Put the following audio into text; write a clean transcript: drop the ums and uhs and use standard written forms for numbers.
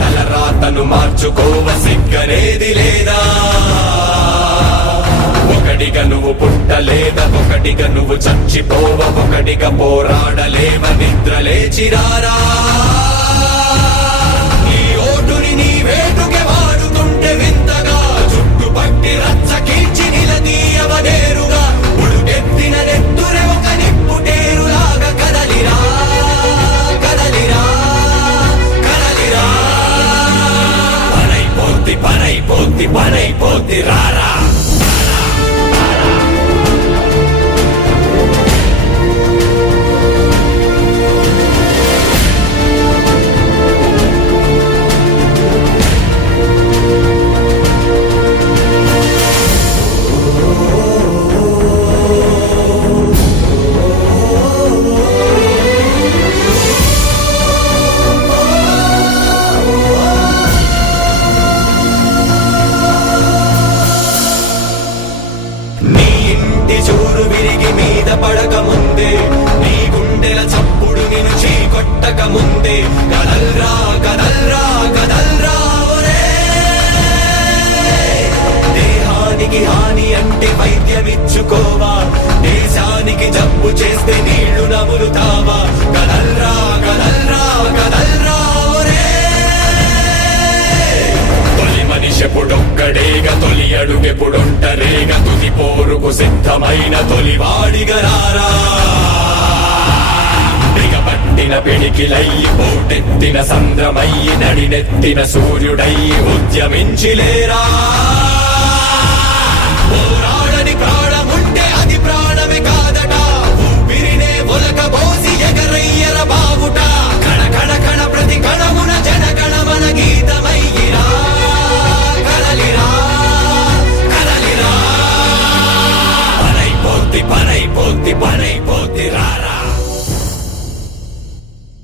తలరాతను మార్చుకోవ సిగ్గనేది లేదా ఒకటిగా నువ్వు పుట్టలేదా ఒకటిగా నువ్వు చచ్చిపోవ ఒకటిగా పోరాడలేవ నిద్ర లేచిరారా నీ ఓటుని నీ వేటుకే వాడుతుంటే వింతగా చుట్టుపట్టి రచ్చ కీల్చి నిలదీయవ నేరుగా ఉడుకెత్తిన నెత్తురే ఒక నిప్పుటేరులాగా కదలిరా కదలిరా కదలిరా పనైపోద్ది పనైపోద్ది పనైపోద్ది రారా చూరు విరిగి మీద పడక ముందే నీ గుండెల చప్పుడు నిన్ను చీకొట్టక ముందే కదల్రా కదల్రా కదల్రా దేహానికి హాని అంటే వైద్యమిచ్చుకోవా దేశానికి జబ్బు చేస్తే నీళ్లు నములుతావా కదల్రా కదల్రా కదల్రా తొలి మనిషెప్పుడొక్కడేగా తొలి అడుగెప్పుడొంటరేగా తుది పోరుకు సిద్ధమైన తొలివాడిగా రారా బిగపట్టిన పిడికిలయ్యి పోటెత్తిన సంద్రమయ్యి నడినెత్తిన సూర్యుడయ్యి ఉద్యమించిలేరా